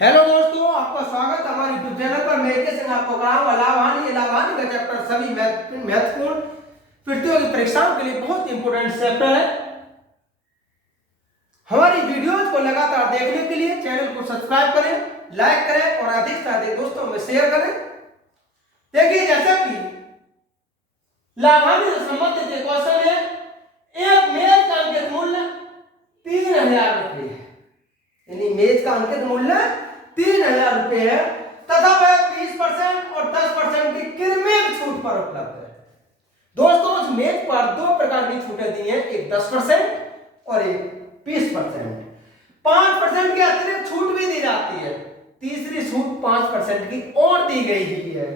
Hello दोस्तों, आपका स्वागत है हमारे यूट्यूब चैनल पर। मैं के संग आपको कराऊंगा लाभ हानि का चैप्टर। सभी महत्वपूर्ण प्रतियोगी परीक्षाओं के लिए बहुत इंपॉर्टेंट चैप्टर है। हमारी वीडियोज को लगातार देखने के लिए चैनल को सब्सक्राइब करें, लाइक करें और अधिक से अधिक दोस्तों में शेयर करें। देखिए, जैसा कि लाभ हानि से संबंधित एक क्वेश्चन है। एक मेज का अंकित मूल्य 3000 रुपये है, यानी मेज का अंकित मूल्य 3000 रुपये है तथा वह 20% और 10% की क्रमिक छूट पर उपलब्ध है। दोस्तों, उस मेज पर दो प्रकार की छूटें दी हैं, एक 10% और एक 20%। 5% की अतिरिक्त छूट भी दी जाती है। तीसरी छूट 5% की और दी गई ही है।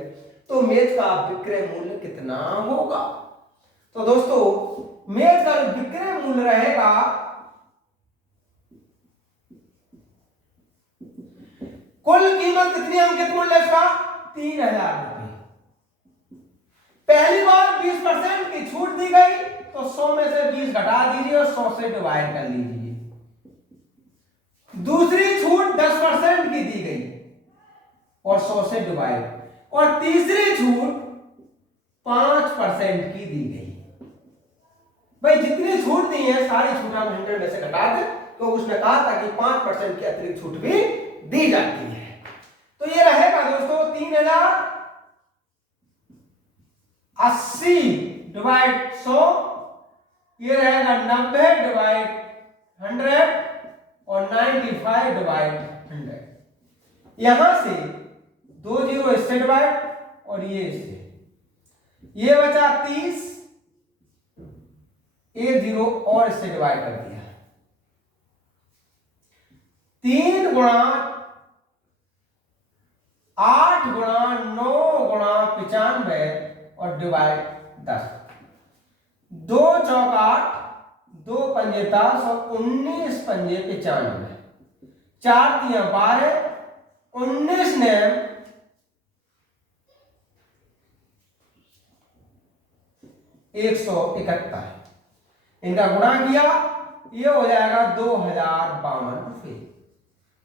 तो मेज का विक्रय मूल्य कितना होगा? तो दोस्तों, मेज का विक्रय मूल्य रहेगा कुल कीमत कितनी अंकित मूल्य इसका 3000 रुपये। पहली बार 20% की छूट दी गई तो 100 में से 20 घटा दीजिए और 100 से डिवाइड कर लीजिए। दूसरी छूट 10% की दी गई और 100 से डिवाइड, और तीसरी छूट 5% की दी गई। भाई, जितनी छूट दी है सारी छूट हम 100 में से घटा दें, तो उसने कहा था कि 5% की अतिरिक्त छूट भी दी जाती है। तो ये रहेगा दोस्तों 3080 डिवाइड 100, ये रहेगा 90 डिवाइड 100 और 95 डिवाइड 100। यहां से 2 जीरो इससे डिवाइड और ये इससे, ये बचा 30, 1 जीरो और इससे डिवाइड कर दिया। 3 गुणा 8 गुणा 9 गुणा 95 और डिवाइड 10। 2 चौक 8, 2 पंजे 10 और 19 पंजे 95, 4 तिया 12, 19 ने 171। इनका गुणा किया, ये हो जाएगा 2052 रुपये।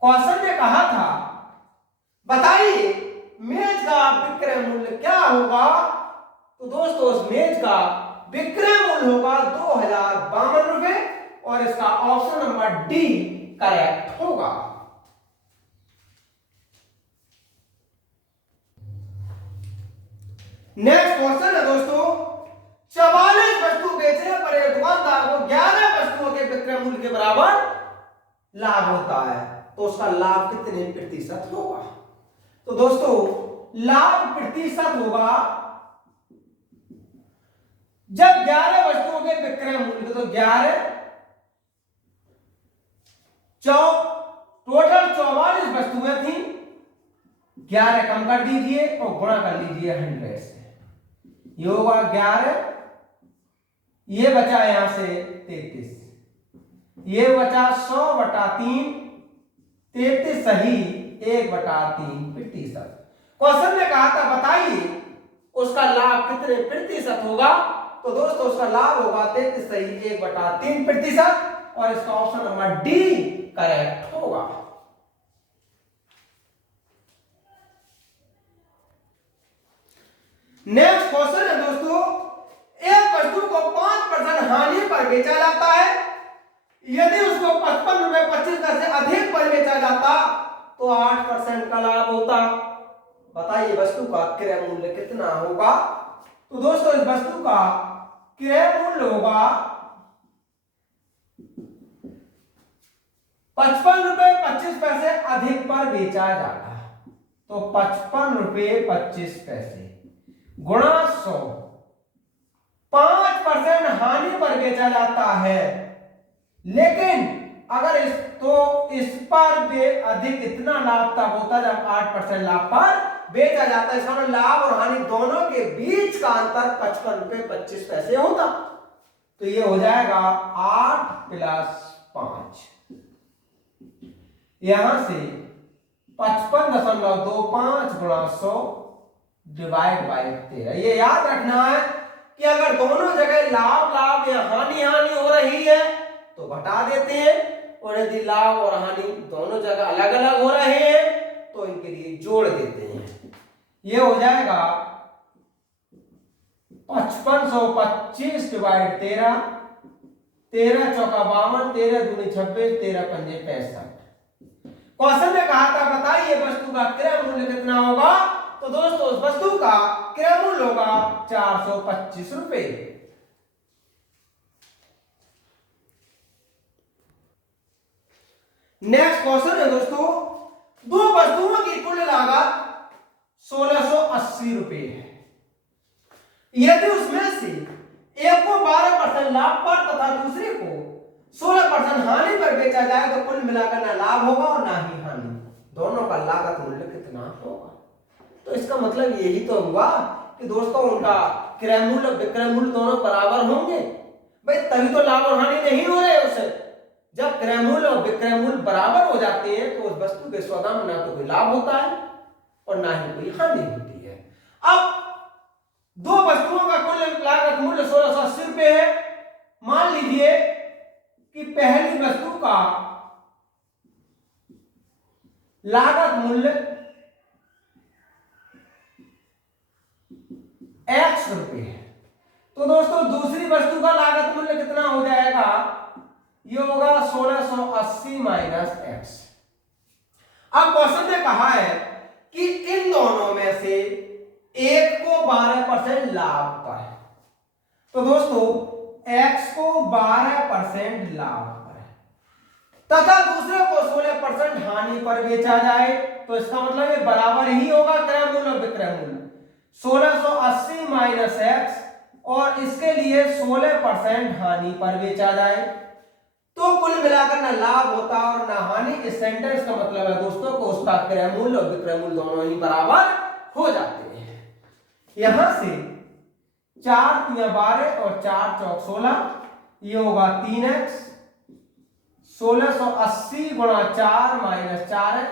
क्वेश्चन ने कहा था बताइए मेज का विक्रय मूल्य क्या होगा? तो दोस्तों, उस मेज का विक्रय मूल्य होगा 2052 रुपये और इसका ऑप्शन नंबर डी करेक्ट होगा। नेक्स्ट क्वेश्चन है दोस्तों, 44 वस्तु बेचने पर एक दुकानदार को 11 वस्तुओं के विक्रय मूल्य के बराबर लाभ होता है, तो उसका लाभ कितने प्रतिशत होगा? तो दोस्तों, लाभ प्रतिशत होगा जब 11 वस्तुओं के विक्रय मूल्य, तो 11 टोटल 44 वस्तुएं थी, 11 कम कर दीजिए और गुणा कर लीजिए 100 से। ये होगा 11, ये बचा यहां से 33, ये बचा 100/3, 33 सही 1/3%। क्वेश्चन ने कहा था बताइए उसका लाभ कितने प्रतिशत होगा? तो दोस्तों, उसका लाभ होगा 33 सही 1/3% और इसका ऑप्शन नंबर डी करेक्ट होगा। नेक्स्ट क्वेश्चन है दोस्तों, एक वस्तु को 5% हानि पर बेचा जाता है। यदि उसको 55 रुपए 25 पैसे अधिक पर बेचा जाता तो 8% का लाभ होता। बताइए वस्तु का क्रय मूल्य कितना होगा? तो दोस्तों, इस वस्तु का क्रय मूल्य होगा 55 रुपए 25 पैसे अधिक पर बेचा जाता, तो 55 रुपए 25 पैसे गुणा 100, 5% हानि पर बेचा जाता है। लेकिन अगर इस पर भी अधिक इतना लाभ तब होता जब 8% लाभ पर बेचा जाता है। इसका मतलब लाभ और हानि दोनों के बीच का अंतर 55 रुपए 25 पैसे होता। तो ये हो जाएगा 8 + 5, यहां से 55.25 गुणा 100 डिवाइड बाय 13। ये याद रखना है कि अगर दोनों जगह लाभ लाभ या हानि हानि हो रही है तो घटा देते हैं, और यदि लाभ और हानि दोनों जगह अलग अलग हो रहे हैं तो इनके लिए जोड़ देते हैं। ये हो जाएगा 5525 डिवाइड 13, 13 चौका 52, 13 दूनी 26, 13 पंजे 65। क्वेश्चन में कहा था बताइए वस्तु का क्रय मूल्य कितना होगा। तो दोस्तों उस वस्तु का क्रय मूल्य होगा 425 रुपए। नेक्स्ट क्वेश्चन है दोस्तों, दो वस्तुओं की कुल लागत 1680 रुपए है। यदि उसमें से एक को 12% लाभ पर तथा दूसरे को 16% हानि पर बेचा जाए तो कुल मिलाकर ना लाभ होगा और ना ही हानि, दोनों का लागत मूल्य कितना होगा। तो इसका मतलब यही तो हुआ कि दोस्तों उनका क्रय मूल्य विक्रय मूल्य दोनों बराबर होंगे। भाई तभी तो लाभ और हानि नहीं हो रहे उसे। जब क्रय मूल्य और विक्रय मूल्य बराबर हो जाते हैं तो उस वस्तु के सौदा में ना तो कोई लाभ होता है और ना ही कोई हानि होती है। अब दो वस्तुओं का कुल लागत मूल्य 1680 रुपए है। मान लीजिए कि पहली वस्तु का लागत मूल्य x रुपए है, तो दोस्तों दूसरी वस्तु का लागत मूल्य कितना हो जाएगा, ये होगा 1680 माइनस x। अब क्वेश्चन ने कहा है कि इन दोनों में से एक को 12% लाभ पर है, तो दोस्तों x को 12% लाभ पर है तथा दूसरे को 16% हानि पर बेचा जाए तो इसका मतलब ये बराबर ही होगा क्रय मूल्य और विक्रय मूल्य। 1680 माइनस x और इसके लिए 16% हानि पर बेचा जाए तो कुल मिलाकर ना लाभ होता और ना हानि। इस सेंटेंस का मतलब है दोस्तों को उसका क्रय मूल्य और विक्रय मूल्य दोनों ही बराबर हो जाते हैं। यहां से 4 × 12 और 4 चौक 16, ये होगा 3x। 1680 गुणा 4 माइनस 4x,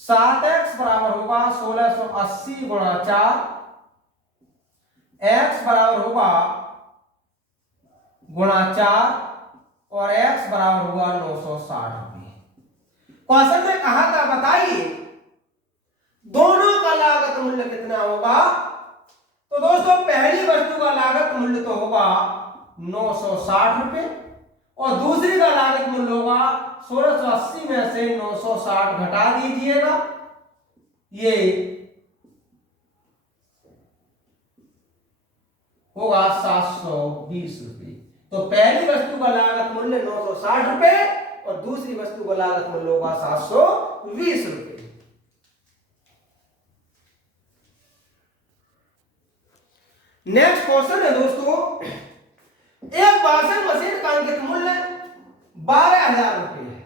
7x बराबर होगा 1680 गुणा 4, x बराबर होगा गुणा 4 और x बराबर हुआ 960 रुपये। क्वेश्चन में कहा था बताइए दोनों का लागत मूल्य कितना होगा। तो दोस्तों पहली वस्तु का लागत मूल्य तो होगा 960 रुपये और दूसरी का लागत मूल्य होगा 1680 में से 960 घटा दीजिएगा, ये होगा 720 रुपये। तो पहली वस्तु का लागत मूल्य 960 रुपये और दूसरी वस्तु का लागत मूल्य होगा 720 रुपये। नेक्स्ट क्वेश्चन है दोस्तों, एक वॉशिंग मशीन का अंकित मूल्य 12,000 रुपये है।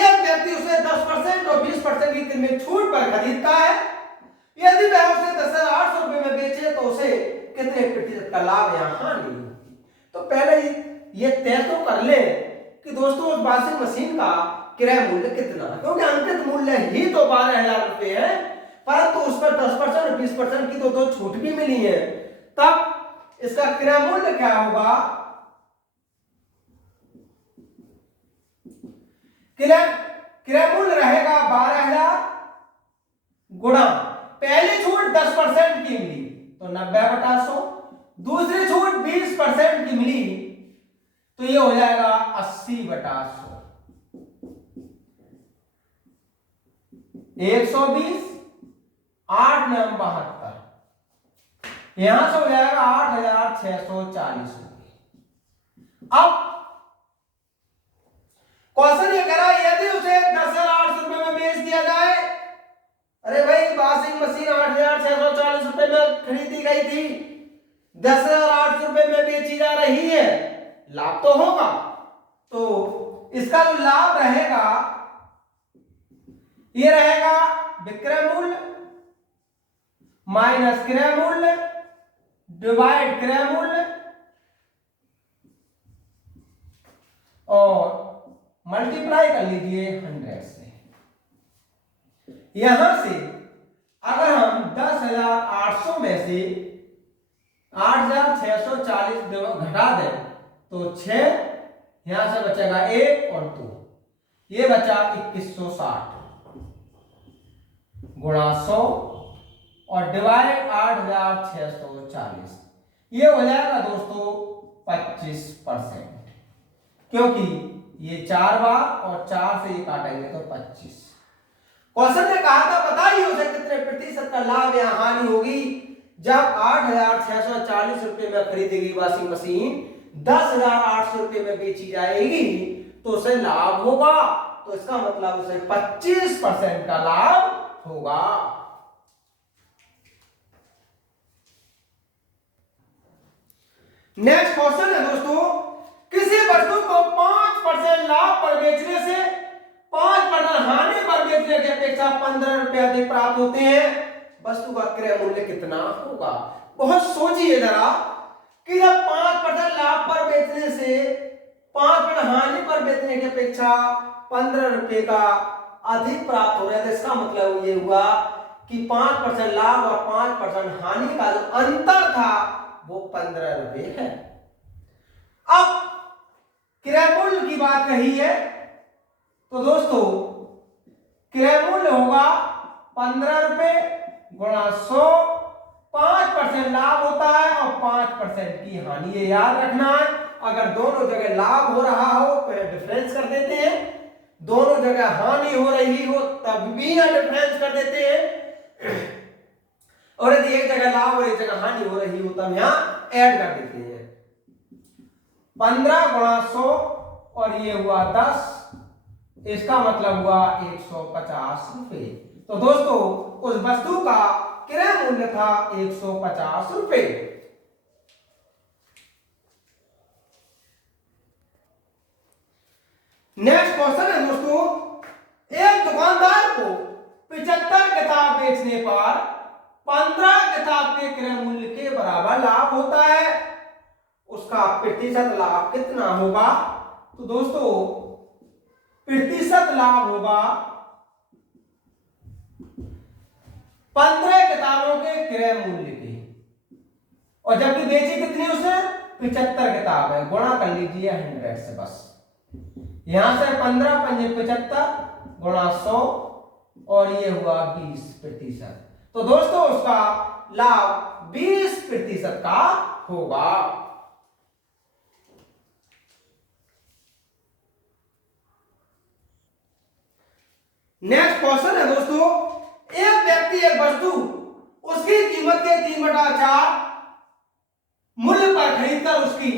एक व्यक्ति उसे 10% और 20% की कीमत में छूट पर खरीदता है। यदि वह उसे 10,800 रुपये में बेचे तो उसे कितने प्रतिशत का लाभ या हानि होगी। तो पहले ये तय तो कर ले कि दोस्तों उस वॉशिंग मशीन का क्रय मूल्य कितना है, क्योंकि अंकित मूल्य ही तो 12,000 रुपये है, परंतु उस पर 10% और 20% की तो दो छूट भी मिली है, तब इसका क्रय मूल्य क्या होगा। क्रय मूल्य रहेगा 12,000 गुणा पहली छूट 10% की मिली तो 90/100, दूसरी छूट 20% की मिली तो ये हो जाएगा 80/100। 120, 8 9 72, यहां से हो जाएगा 8,640 रुपये। अब क्वेश्चन ये कह रहा है यदि उसे 10,800 रुपये में बेच दिया जाए। अरे भाई वॉशिंग मशीन 8,640 रुपये में खरीदी गई थी, 10,800 रुपये में बेची जा रही है, लाभ तो होगा। तो इसका जो लाभ रहेगा ये रहेगा विक्रय मूल्य माइनस क्रय मूल्य डिवाइड क्रय मूल्य और मल्टीप्लाई कर लीजिए 100 से। यहां से अगर हम 10,800 में से 8,640 घटा दें तो 6 यहां से बचेगा 1 और 2, ये बचा 2160 गुणा 100 और डिवाइड 8640, ये हो जाएगा दोस्तों 25%, क्योंकि ये 4 बार और 4 से ये काटेंगे तो 25। क्वेश्चन ने कहा था बताइए उसे कितने प्रतिशत का लाभ या हानि होगी जब 8640 रुपए में खरीदी गई वॉशिंग मशीन 10,800 रुपए में बेची जाएगी तो उसे लाभ होगा। तो इसका मतलब उसे 25% का लाभ होगा। नेक्स्ट क्वेश्चन है दोस्तों, किसी वस्तु को 5% लाभ पर बेचने से 5% हानि पर बेचने की अपेक्षा 15 रुपए अधिक प्राप्त होते हैं, वस्तु का क्रय मूल्य कितना होगा। बहुत सोचिए जरा कि जब 5% लाभ पर बेचने से 5% हानि पर बेचने की अपेक्षा 15 रुपए का अधिक प्राप्त हो रहा है, तो इसका मतलब ये हुआ कि 5% लाभ और 5% हानि का जो अंतर था वो 15 रुपए है। अब क्रय मूल्य की बात कही है तो दोस्तों क्रय मूल्य होगा 15 रुपए गुणा 100, 5% लाभ होता है और 5% की हानि, ये याद रखना है। अगर दोनों जगह लाभ हो रहा हो तो डिफरेंस कर देते हैं, दोनों जगह हानि हो रही हो तब भी डिफरेंस कर देते हैं, और यदि एक जगह लाभ और एक जगह हानि हो रही हो तब यहां ऐड कर देते हैं। 15 गुणा 100 और ये हुआ 10, इसका मतलब हुआ 150 रुपए। तो दोस्तों उस वस्तु का क्रय मूल्य था 150 रुपए। नेक्स्ट क्वेश्चन है दोस्तों, एक दुकानदार को 75 किताब बेचने पर 15 किताब के क्रय मूल्य के बराबर लाभ होता है, उसका प्रतिशत लाभ कितना होगा। तो दोस्तों प्रतिशत लाभ होगा 15 किताबों के क्रय मूल्य के, और जबकि बेची कितनी उसने 75 किताब है, गुणा कर लीजिए 100 से, बस यहां से 15 पंजे 75 गुणा 100 और ये हुआ 20%। तो दोस्तों उसका लाभ 20% का होगा। नेक्स्ट क्वेश्चन है दोस्तों, एक व्यक्ति एक वस्तु उसकी कीमत के 3/4 मूल्य पर खरीदकर उसकी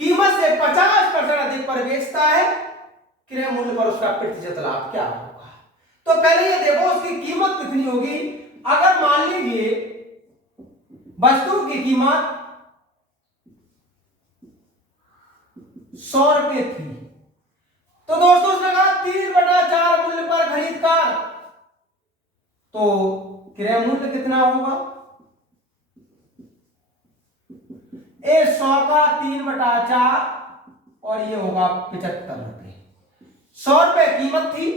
कीमत से 50% अधिक पर बेचता है, क्रय मूल्य पर उसका प्रतिशत लाभ क्या होगा। तो पहले ये देखो उसकी कीमत कितनी होगी। अगर मान लीजिए वस्तु की कीमत 100 रुपए थी, तो दोस्तों उसने कहा 3/4 मूल्य पर खरीदकर, तो क्रय मूल्य कितना होगा। 100 का 3/4 और ये होगा 75 रुपए। 100 रुपए कीमत थी,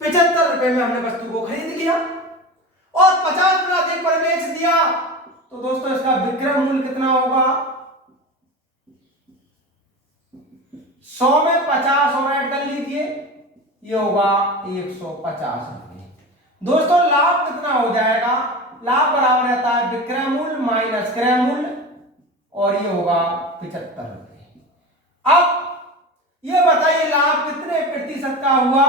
75 रुपए में हमने वस्तु को खरीद लिया और 50 अधिक पर बेच दिया, तो दोस्तों इसका विक्रय मूल्य कितना होगा। 100 में 50 और ऐड कर लीजिए, ये होगा 150 रुपए। दोस्तों लाभ कितना हो जाएगा, लाभ बराबर रहता है विक्रय मूल्य माइनस क्रय मूल्य, और ये होगा 75 रुपए। अब ये बताइए लाभ कितने प्रतिशत का हुआ।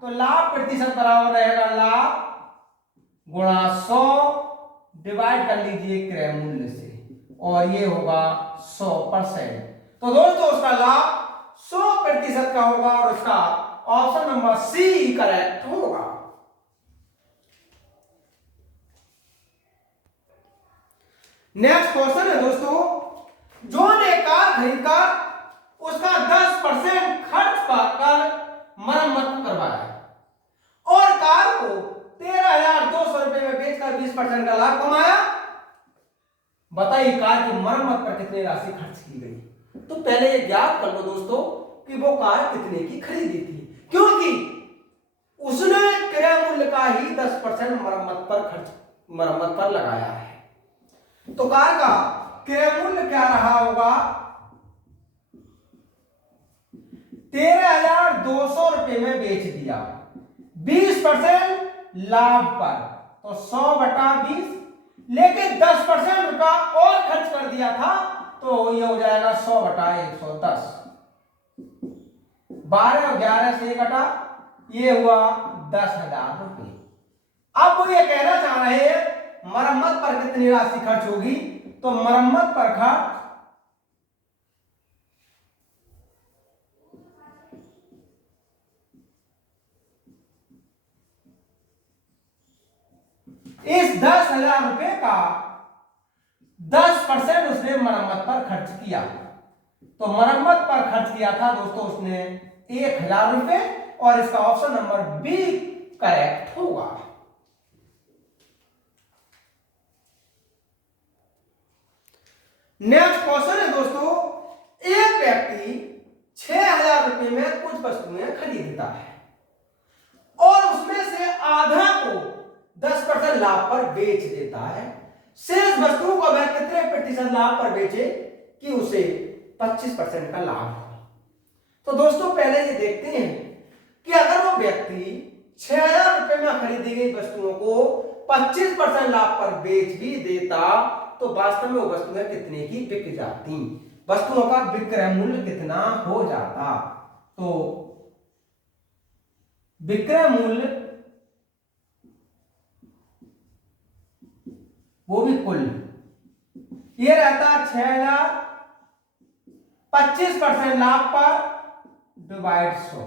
तो लाभ प्रतिशत बराबर रहेगा लाभ गुणा 100 डिवाइड कर लीजिए क्रय मूल्य से, और ये होगा 100%। तो दोस्तों उसका लाभ 100% का होगा और उसका ऑप्शन नंबर सी करेक्ट होगा। नेक्स्ट क्वेश्चन है दोस्तों, जो ने कार खरीदकर उसका 10% खर्च कर मरम्मत करवाया और कार को 13,200 रुपए में बेचकर 20% का लाभ कमाया, बताइए कार की मरम्मत पर कितनी राशि खर्च की गई। तो पहले ये ज्ञात कर लो दोस्तों कि वो कार कितने की खरीदी थी, क्योंकि उसने क्रय मूल्य का ही 10% मरम्मत पर लगाया है। तो कार का क्रय मूल्य क्या रहा होगा, 13,200 रुपए में बेच दिया 20% लाभ पर, तो 100/20, लेकिन 10% रुपया और खर्च कर दिया था तो ये हो जाएगा 100/110। 12 और 11 से कटा, ये हुआ 10,000 रुपये। अब वो ये कहना चाह रहे हैं मरम्मत पर कितनी राशि खर्च होगी, तो मरम्मत पर खर्च इस 10,000 रुपए का 10% उसने मरम्मत पर खर्च किया। तो मरम्मत पर खर्च किया था दोस्तों उसने 1,000 रुपए, और इसका ऑप्शन नंबर बी करेक्ट होगा। नेक्स्ट क्वेश्चन है दोस्तों, एक व्यक्ति 6,000 रुपए में कुछ वस्तुएं खरीदता है और उसमें से आधा को 10% लाभ पर बेच देता है। शेष वस्तुओं को वह कितने प्रतिशत लाभ पर बेचे कि उसे 25% का लाभ हो। तो दोस्तों पहले ये देखते हैं कि अगर वो व्यक्ति 6,000 रुपए में खरीदी गई वस्तुओं को 25% लाभ पर बेच भी देता तो वास्तव में वो वस्तुएं कितने की बिक जाती, वस्तुओं का विक्रय मूल्य कितना हो जाता। तो विक्रय मूल्य वो भी कुल ये रहता 6,000, 25% लाभ पर डिवाइड 100,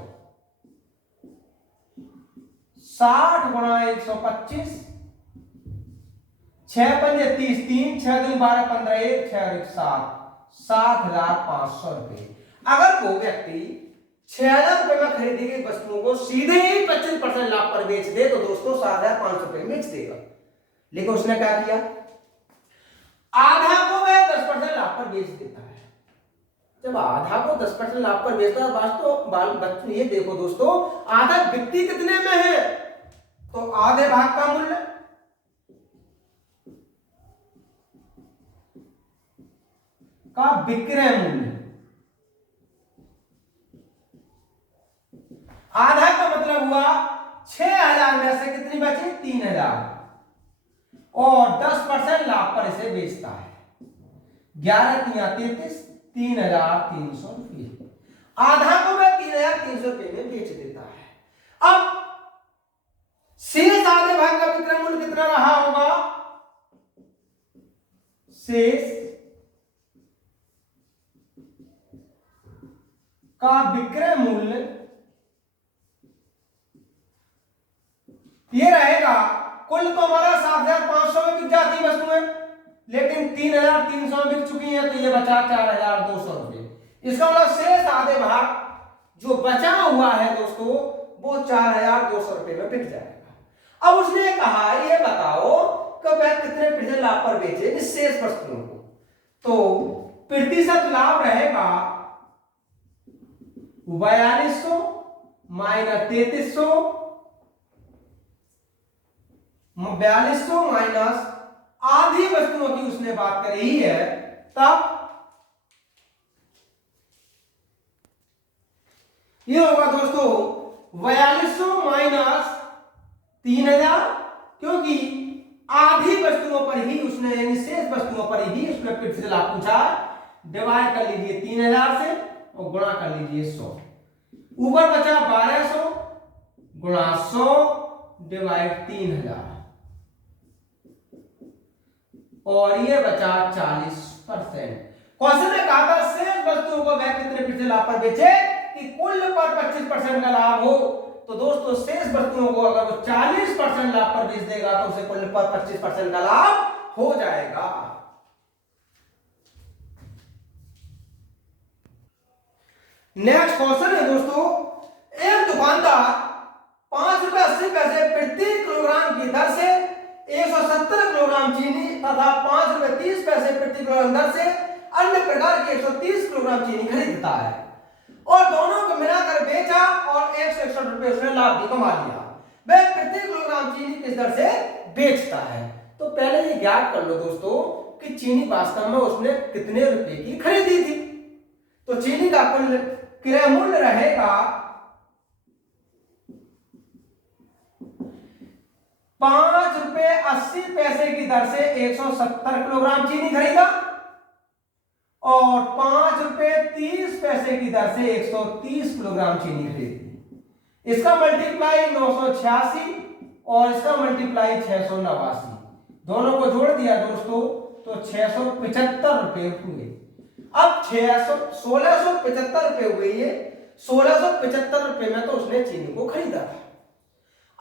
60 गुणा 125, 6 पंजे 30, 3 6 दूनी 12 15 1 6 और 1 7, 7,500 रुपए। अगर वो व्यक्ति 6,000 रुपए में खरीदी गई वस्तुओं को सीधे ही 25% लाभ पर बेच दे तो दोस्तों 7,500 रुपए में बेच देगा, लेकिन उसने क्या किया, आधा को वह 10% लाभ पर बेच देता है। जब आधा को 10% लाभ पर बेचता है, वास्तव ये देखो दोस्तों आधा बिकती कितने में है, तो आधे भाग का मूल्य का विक्रय मूल्य, आधा का मतलब हुआ 6,000 में से कितनी बची 3,000, और 10% लाभ पर इसे बेचता है। 11 तिया 33, 3,300 रुपये। आधा को वह 3,300 रुपये में बेच देता है। अब शेष आधे भाग का विक्रय मूल्य कितना रहा होगा, शेष का विक्रय मूल्य ये रहेगा, कुल तो हमारा 7,500 में बिक जाती वस्तुएं, लेकिन 3,300 में बिक चुकी है तो ये बचा 4,200 रुपये। इसका मतलब शेष आधे भाग जो बचा हुआ है दोस्तों वो 4,200 रुपये में बिक जाएगा। अब उसने कहा ये बताओ कि वह कितने प्रतिशत लाभ पर बेचे इस शेष वस्तुओं को, तो प्रतिशत लाभ रहेगा 4,200 माइनस 3,300, 4,200 माइनस आधी वस्तुओं की उसने बात करी है, तब ये होगा दोस्तों 4,200 माइनस 3,000, क्योंकि आधी वस्तुओं पर ही उसने यानी शेष वस्तुओं पर ही उसने प्रतिशत लाभ पूछा, डिवाइड कर लीजिए 3,000 से और गुणा कर लीजिए 100, ऊपर बचा 1,200 गुणा 100 डिवाइड 3,000, और ये बचा 40%। क्वेश्चन ने कहा था शेष वस्तुओं को वह कितने प्रतिशत लाभ पर बेचे कि कुल पर 25% का लाभ हो। तो दोस्तों शेष वस्तुओं को अगर वो 40% लाभ पर बेच देगा तो उसे कुल पर 25% का लाभ हो जाएगा। नेक्स्ट क्वेश्चन है दोस्तों, एक दुकानदार 5 रुपए 80 पैसे प्रति किलोग्राम की दर से 170 किलोग्राम चीनी तथा 5 रुपए 30 पैसे प्रति किलोग्राम दर से अन्य प्रकार की 130 किलोग्राम चीनी खरीदता है और दोनों को मिलाकर बेचा और 161 रुपए उसने लाभ भी कमा लिया। वह प्रति किलोग्राम चीनी किस दर से बेचता है? तो पहले ये ज्ञात कर लो दोस्तों कि चीनी वास्तव में उसने कितने रुपए की खरीदी थी। तो चीनी का कुल क्रय मूल्य रहेगा 5 रुपए 80 पैसे की दर से 170 किलोग्राम चीनी खरीदा और 5 रुपए 30 पैसे की दर से 130 किलोग्राम चीनी खरीदी। इसका मल्टीप्लाई 986 और इसका मल्टीप्लाई 689, दोनों को जोड़ दिया दोस्तों तो 675 रुपए हुए। अब 1675 रुपए हुए, ये 1675 रुपए में तो उसने चीनी को खरीदा था।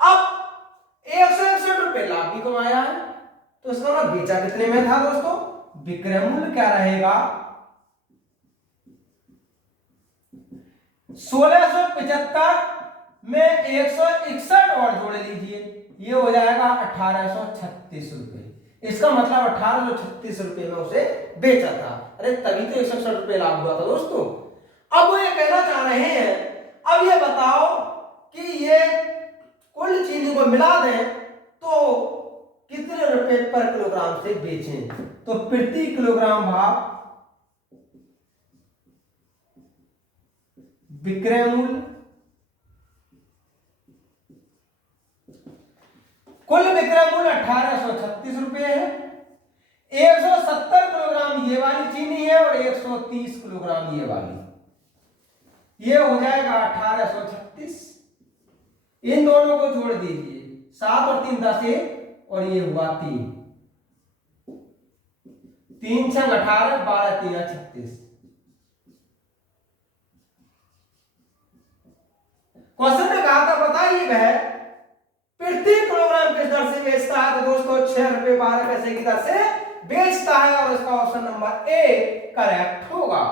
अब 161 रुपए लाभ भी कमाया है, तो इसका मतलब बेचा कितने में था दोस्तों? विक्रय मूल्य क्या रहेगा? 1675 में 161 और जोड़ लीजिए, ये हो जाएगा 1836 रुपए। इसका मतलब 1836 रुपए में उसे बेचा था। अरे तभी तो 161 रुपए लाभ हुआ था दोस्तों। अब वो ये कहना चाह रहे हैं, अब ये बताओ कि ये कुल चीनी को मिला दें तो कितने रुपए पर किलोग्राम से बेचें? तो प्रति किलोग्राम भाव विक्रय मूल्य, कुल विक्रय मूल्य 1836 रुपए है। 170 किलोग्राम ये वाली चीनी है और 130 किलोग्राम ये वाली, ये हो जाएगा 1836। इन दोनों को जोड़ दीजिए, 7 और 3 10 और ये हुआ 3, 3 6 18, 12 3 36। क्वेश्चन में कहा था बताइए वह प्रति किलोग्राम किस दर से बेचता है? तो दोस्तों 6 रुपए 12 पैसे की दर से बेचता है और इसका ऑप्शन नंबर ए करेक्ट होगा।